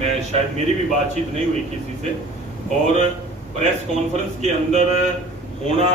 मैं शायद मेरी भी बातचीत नहीं हुई किसी से, और प्रेस कॉन्फ्रेंस के अंदर होना,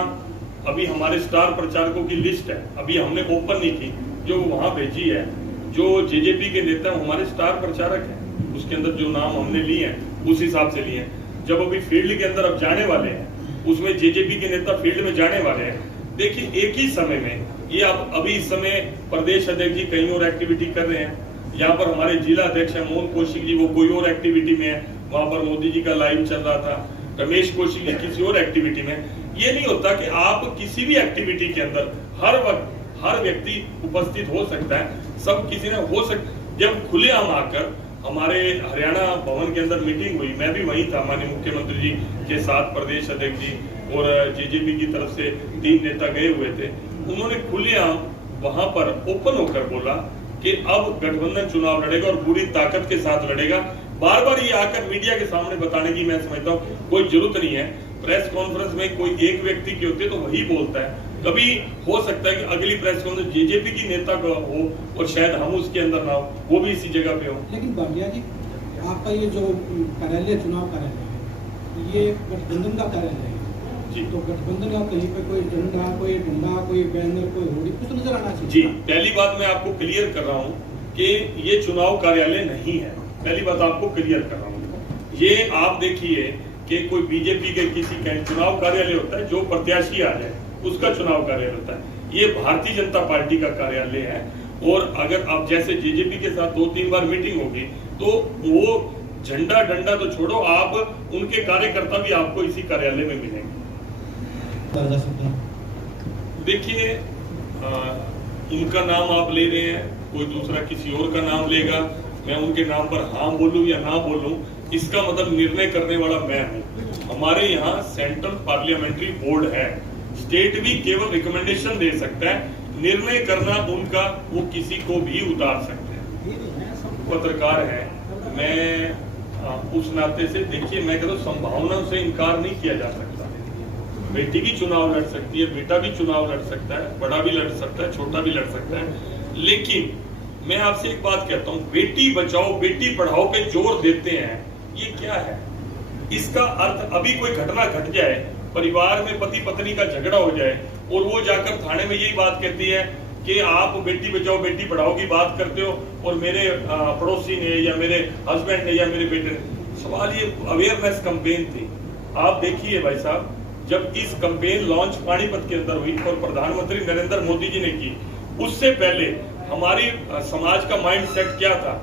अभी हमारे स्टार प्रचारकों की लिस्ट है, अभी हमने ओपन नहीं की, जो वहां भेजी है, जो जेजेपी के नेता हमारे स्टार प्रचारक हैं, उसके अंदर जो नाम हमने लिए हैं उस हिसाब से लिए हैं। जब अभी फील्ड के अंदर अब जाने वाले हैं, उसमें जेजेपी के नेता फील्ड में जाने वाले हैं। देखिए एक ही समय में ये अब अभी इस समय प्रदेश अध्यक्ष जी कहीं और एक्टिविटी कर रहे हैं, यहाँ पर हमारे जिला अध्यक्ष है मोहन कौशिक जी, वो कोई और एक्टिविटी में है, वहां पर मोदी जी का लाइव चल रहा था, रमेश कौशिक जी किसी और एक्टिविटी में। ये नहीं होता कि आप किसी भी एक्टिविटी के अंदर हर वक्त हर व्यक्ति उपस्थित हो सकता है, सब किसी ने हो सकता। जब खुलेआम आकर हमारे हरियाणा भवन के अंदर मीटिंग हुई, मैं भी वहीं था, माननीय मुख्यमंत्री जी के साथ प्रदेश अध्यक्ष जी और जेजेपी की तरफ से 3 नेता गए हुए थे। उन्होंने खुलेआम वहां पर ओपन होकर बोला कि अब गठबंधन चुनाव लड़ेगा और पूरी ताकत के साथ लड़ेगा। बार बार ये आकर मीडिया के सामने बताने की मैं समझता हूँ कोई जरूरत नहीं है। प्रेस कॉन्फ्रेंस में कोई एक व्यक्ति की होती है तो वही बोलता है, कभी हो सकता है कि अगली प्रेस कॉन्फ्रेंस जेजेपी की नेता का हो और शायद हम उसके अंदर ना हो, वो भी इसी जगह पे हो। लेकिन भाटिया जी, आपका ये जो कार्यालय चुनाव कार्यालय है, ये गठबंधन का कार्यालय है जी, तो गठबंधन का कहीं पे कोई झंडा, कोई बैनर, कोई होर्डिंग कुछ नजर आना चाहिए। जी, पहली बात मैं आपको क्लियर कर रहा हूँ कि ये चुनाव कार्यालय नहीं है, पहली बात आपको क्लियर कर रहा हूँ। ये आप देखिए कि कोई बीजेपी के किसी का चुनाव कार्यालय होता है, जो प्रत्याशी आ जाए उसका चुनाव कार्यालय होता है। ये भारतीय जनता पार्टी का कार्यालय है, और अगर आप जैसे जेजेपी के साथ 2-3 बार मीटिंग होगी तो वो झंडा डंडा तो छोड़ो, आप उनके कार्यकर्ता भी आपको इसी कार्यालय में मिलेंगे। देखिए उनका नाम आप ले रहे हैं, कोई दूसरा किसी और का नाम लेगा, मैं उनके नाम पर हाँ बोलूं या ना बोलूं, इसका मतलब निर्णय करने वाला मैं हूं। हमारे यहाँ सेंट्रल पार्लियामेंट्री बोर्ड है, स्टेट भी केवल रिकमेंडेशन दे सकता है, निर्णय करना उनका, वो किसी को भी उतार सकते हैं। पत्रकार है, मैं उस नाते से देखिए, मैं कहता हूँ संभावनाओं से इनकार नहीं किया जा सकता। बेटी भी चुनाव लड़ सकती है, बेटा भी चुनाव लड़ सकता है, बड़ा भी लड़ सकता है, छोटा भी लड़ सकता है। लेकिन मैं आपसे एक बात कहता हूँ, बेटी बचाओ बेटी पढ़ाओ पे जोर देते हैं, ये क्या है? इसका अर्थ अभी कोई घटना घट जाए, परिवार में पति पत्नी का झगड़ा हो जाए और वो जाकर थाने में यही बात कहती है कि आप बेटी बचाओ बेटी पढ़ाओ की बात करते हो और मेरे पड़ोसी ने या मेरे हस्बैंड ने या मेरे बेटे ने। सवाल ये अवेयरनेस कैंपेन थी। आप देखिए भाई साहब, जब इस कैंपेन लॉन्च पानीपत के अंदर हुई और प्रधानमंत्री नरेंद्र मोदी जी ने की, उससे पहले हमारी समाज का माइंड सेट क्या था?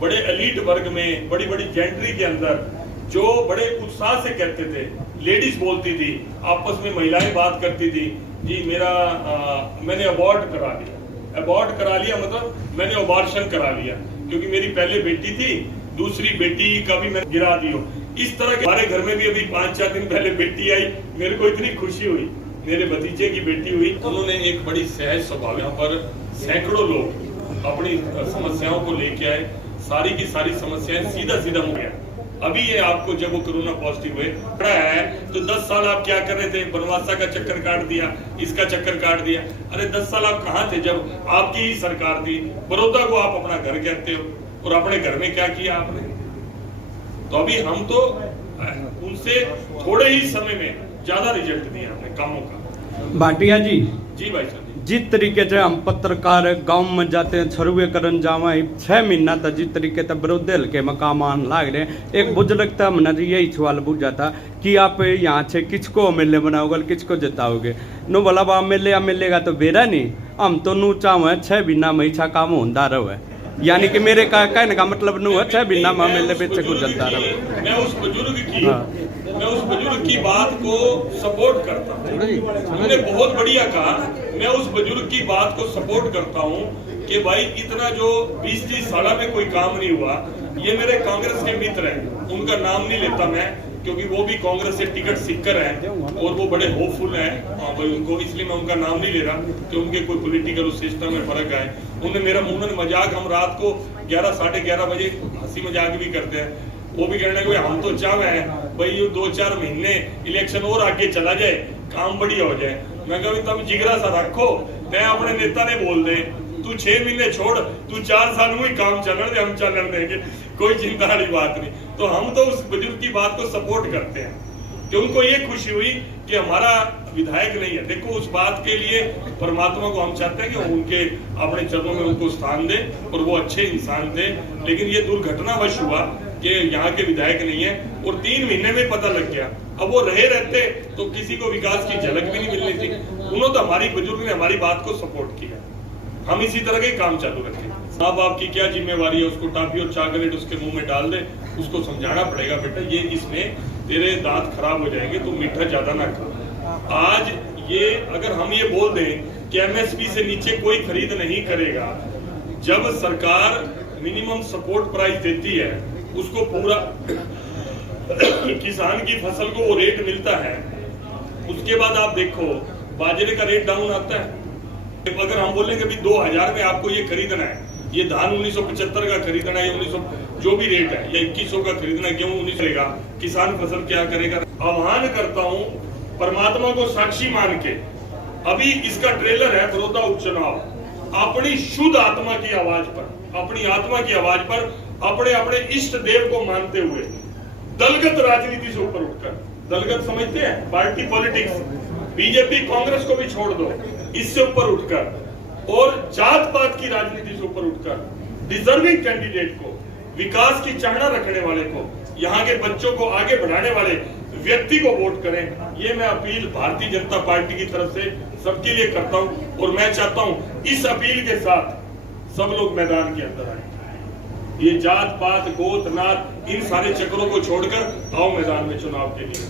बड़े एलीट वर्ग में, बड़ी बड़ी जेंट्री के अंदर जो बड़े उत्साह से कहते थे, लेडीज बोलती थी, आपस में महिलाएं बात करती थी, जी मैंने अबॉर्ट करा लिया। अबॉर्ट करा लिया मतलब मैंने अबॉर्शन करा लिया, क्योंकि मेरी पहले बेटी थी, दूसरी बेटी का भी मैंने गिरा दियो। इस तरह के हमारे घर में भी अभी 5-4 दिन पहले बेटी आई, मेरे को इतनी खुशी हुई, मेरे भतीजे की बेटी हुई। उन्होंने एक बड़ी सहज स्वभाव, यहाँ पर सैकड़ों लोग अपनी समस्याओं को लेके आए, सारी की सारी समस्याएं सीधा हो गया। अभी ये आपको जब वो कोरोना पॉजिटिव हुए पड़ा है तो 10 साल आप क्या कर रहे थे? बनवासा का चक्कर काट दिया, इसका चक्कर काट दिया। अरे 10 साल आप कहाँ थे जब आपकी ही सरकार थी? बड़ौदा को आप अपना घर कहते हो, और अपने घर में क्या किया आपने? तो अभी हम तो उनसे थोड़े ही समय में ज्यादा रिजल्ट दिया अपने कामों का। भाटिया जी, जी भाई साहब, जिस तरीके से हम पत्रकार गांव में जाते हैं, सर्वे करन जावा 6 महीना तक जिस तरीके से विरोध हल्के में काम आने लाग रहे, एक बुजुर्ग था, हमने यही सवाल पूछा था कि आप यहाँ से किसको एमएलए बनाओगे, किसको जिताओगे? नो बोला बा एमएलए का तो बेरा नहीं, हम तो नू चाहो 6 महीना में अच्छा काम होता रहे, यानी कि मेरे का कहने का मतलब नू है 6 महीना में एमएलए पे से कुछ चलता रहे। मैं उस बुजुर्ग की बात को सपोर्ट करता हूँ। उन्होंने बहुत बढ़िया कहा, मैं उस बुजुर्ग की बात को सपोर्ट करता हूँ कि भाई इतना जो 20-30 साल में कोई काम नहीं हुआ। ये मेरे कांग्रेस के मित्र हैं, उनका नाम नहीं लेता मैं, क्योंकि वो भी कांग्रेस से टिकट सीकर हैं और वो बड़े होपफुल हैं भाई उनको, इसलिए मैं उनका नाम नहीं ले रहा कि उनके कोई पॉलिटिकल सिस्टम में फर्क है। उन्होंने मजाक, हम रात को 11-11:30 बजे हंसी मजाक भी करते हैं, वो भी कहने को हम तो चाह रहे हैं भाई ये 2-4 महीने इलेक्शन और आगे चला जाए, काम बढ़िया हो जाए। मैं कभी तब जिगरा सा रखो, मैं अपने नेता ने बोल दे तू 6 महीने छोड़, तू 4 साल में ही काम चलन दे, हम चलन देंगे, कोई चिंता वाली बात नहीं। तो हम तो उस बुजुर्ग की बात को सपोर्ट करते हैं कि उनको ये खुशी हुई कि हमारा विधायक नहीं है। देखो उस बात के लिए परमात्मा को हम चाहते हैं कि उनके अपने चरणों में उनको स्थान दे और वो अच्छे इंसान थे। लेकिन ये दुर्घटनावश हुआ कि यहाँ के विधायक नहीं है और 3 महीने में पता लग गया। अब वो रहे रहते तो किसी को विकास की झलक भी नहीं मिलनी थी। उन्होंने तो हमारी बुजुर्ग ने हमारी बात को सपोर्ट किया, हम इसी तरह के काम चालू रखें। माँ बाप की क्या जिम्मेवारी है, उसको टाफी और चॉकलेट उसके मुंह में डाल दे, उसको समझाना पड़ेगा बेटा ये इसमें तेरे दांत खराब हो जाएंगे, तो मीठा ज्यादा ना खा। आज ये अगर हम ये बोल दें कि एमएसपी से नीचे कोई खरीद नहीं करेगा, जब सरकार मिनिमम सपोर्ट प्राइस देती है उसको पूरा किसान की फसल को वो रेट मिलता है, उसके बाद आप देखो बाजरे का रेट डाउन आता है। अगर हम बोलेंगे भी 2000 में आपको ये खरीदना है, ये धान 1975 का खरीदना है, 1900 जो भी रेट है, या 2100 का खरीदना है, गेहूं 1900 लेगा, किसान फसल क्या करेगा। आह्वान करता हूं परमात्मा को साक्षी मान के, अभी इसका ट्रेलर है बड़ौदा उपचुनाव, अपनी शुद्ध आत्मा की आवाज पर, अपनी आत्मा की आवाज पर अपने अपने इष्ट देव को मानते हुए दलगत राजनीति से ऊपर उठकर, दलगत समझते हैं पार्टी पॉलिटिक्स, बीजेपी कांग्रेस को भी छोड़ दो, इससे ऊपर उठकर और जात पात की राजनीति से ऊपर उठकर डिजर्विंग कैंडिडेट को, विकास की चाहना रखने वाले को, यहाँ के बच्चों को आगे बढ़ाने वाले व्यक्ति को वोट करें। ये मैं अपील भारतीय जनता पार्टी की तरफ से सबके लिए करता हूं और मैं चाहता हूं इस अपील के साथ सब लोग मैदान के अंदर आए। ये जात पात गोत नात इन सारे चक्रों को छोड़कर आओ मैदान में चुनाव के लिए।